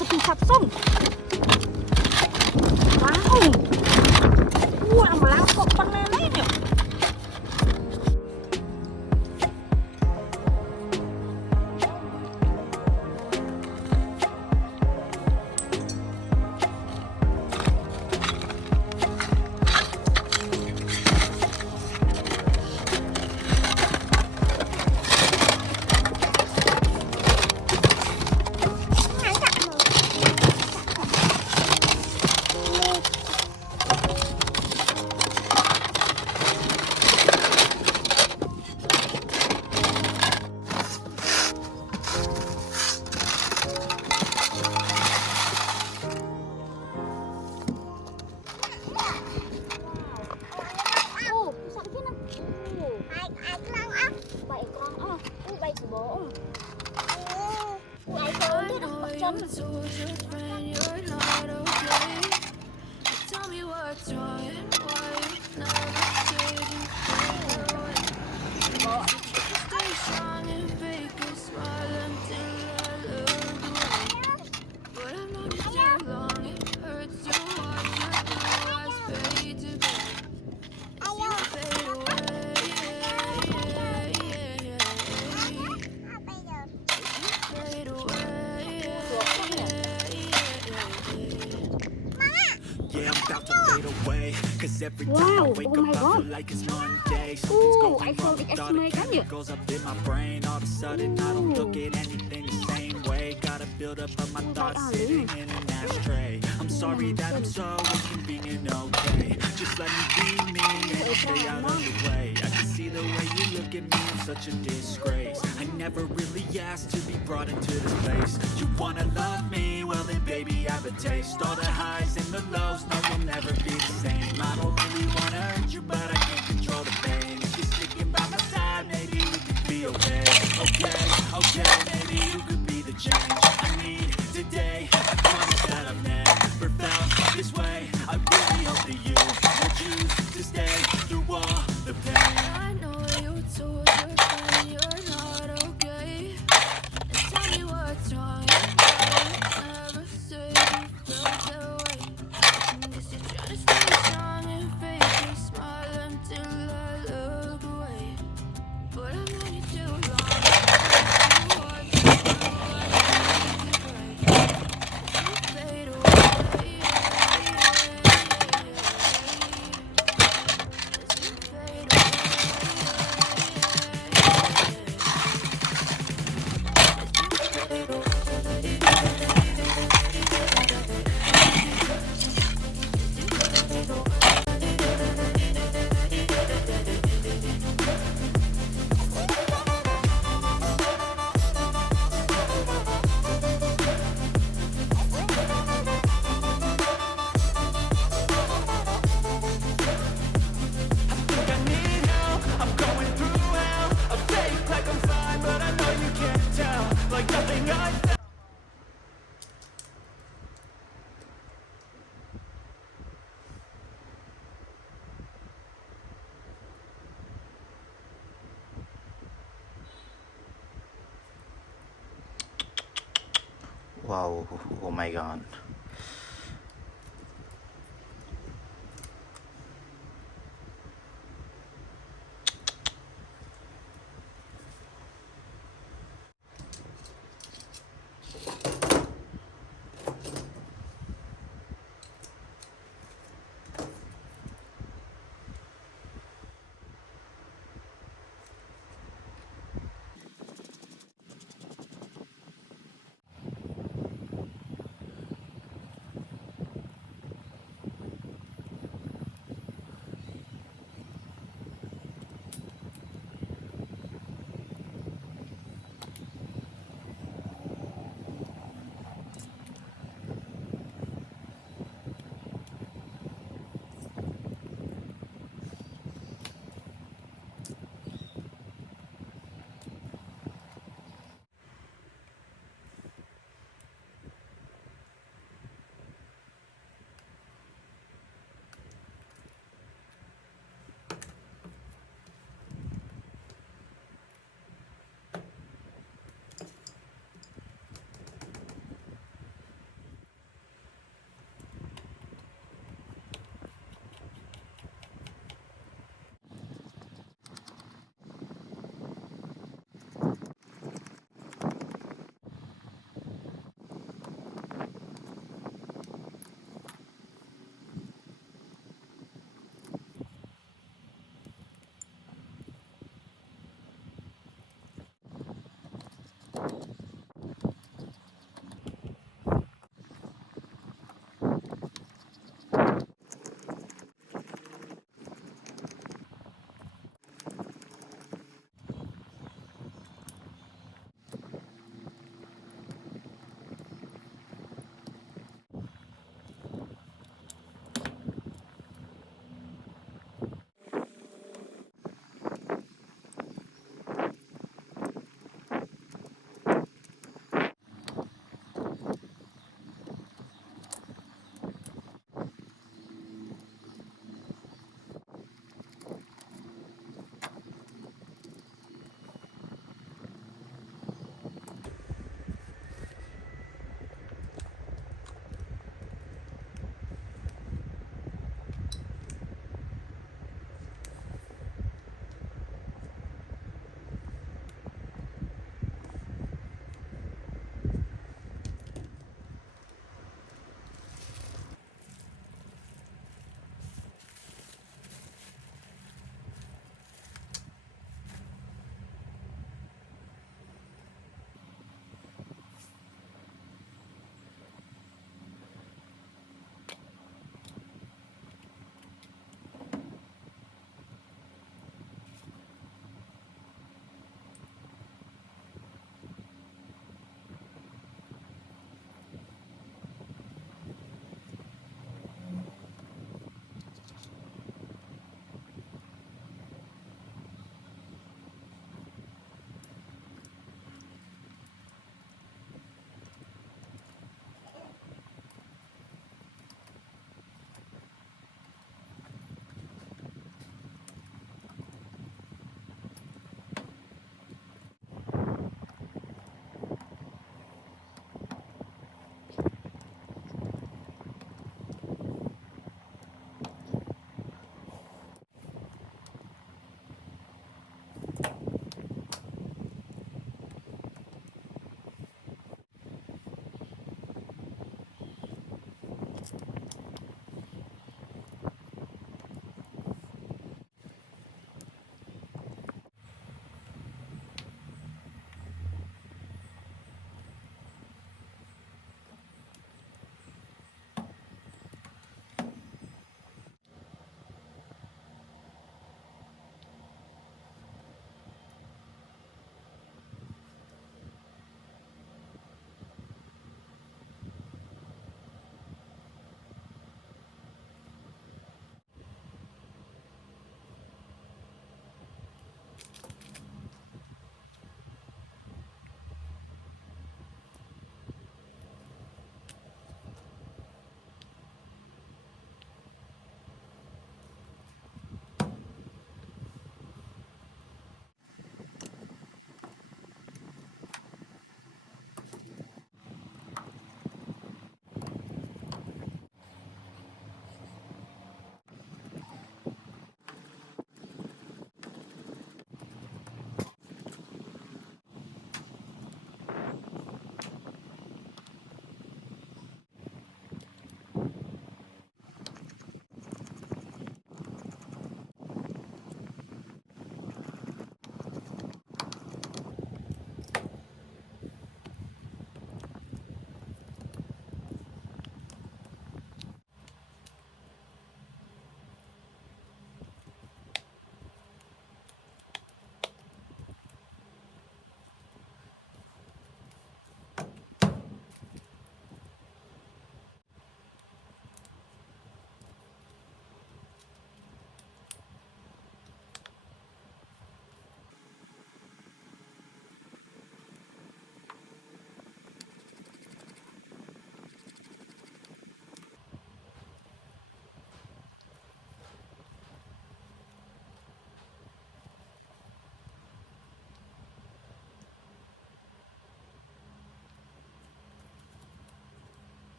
สปีดสับส้มว้าวว้าวมาล้างกบปังเลยเนี่ยWow, oh my god. iPhone XS mereka ya? I'm sorry that I'm so inconvenient, okay? Just let me be me and stay out of the way. I can see the way you look at me, I'm such a disgrace. I never really asked to be brought into this place. You wanna love me? Well then baby I have a taste. All the highs and the lows, no you'll never be the same. I don't really wanna hurt you but I can't control the pain. If you're sticking by my side, maybe we could be okay. Okay, maybe you could be the change I need today. I promise that I've never felt this way. I really hope that you will choose to stay through all the pain. I know you told your friend you're not okay, and tell me what's wrong. Never said you felt that way. Guess you're trying to stay strong and fake a smile until I look away. But I've known you too long. Wow, oh my god.